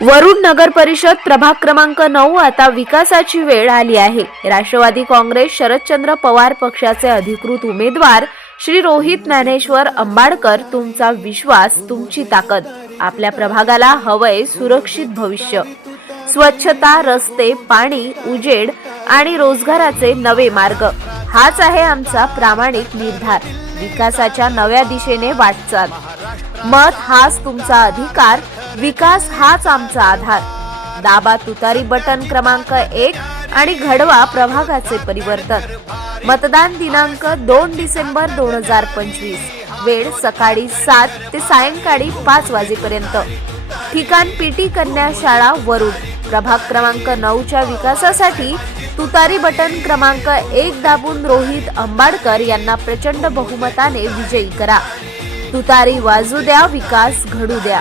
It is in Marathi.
वरुड नगर परिषद प्रभाग क्रमांक 9 आता विकासाची वेळ आली आहे। राष्ट्रवादी काँग्रेस शरदचंद्र पवार पक्षाचे अधिकृत उमेदवार श्री रोहित ज्ञानेश्वर अंबाडकर, तुमचा विश्वास, तुमची ताकद। आपल्या प्रभागाला हवंय सुरक्षित भविष्य, स्वच्छता, रस्ते, पाणी, उजेड आणि रोजगाराचे नवे मार्ग। हाच आहे आमचा प्रामाणिक निर्धार। विकासाच्या नव्या दिशेने वाटचाल। मत हाच तुमचा अधिकार, विकास हाच आमचा आधार। दाबा तुतारी बटन क्रमांक 1 आणि घडवा प्रभागाचे परिवर्तन। मतदान दिनांक 2 डिसेंबर 2025। वेळ सकाळी 7 ते सायंकाळी 5 वाजेपर्यंत। ठिकाण पीटी कन्या शाळा वरुड। प्रभाग क्रमांक 9 च्या विकासासाठी तुतारी बटन क्रमांक 1 दाबून रोहित अंबाडकर यांना प्रचंड बहुमताने विजयी करा। तुतारी वाजू द्या, विकास घडू द्या।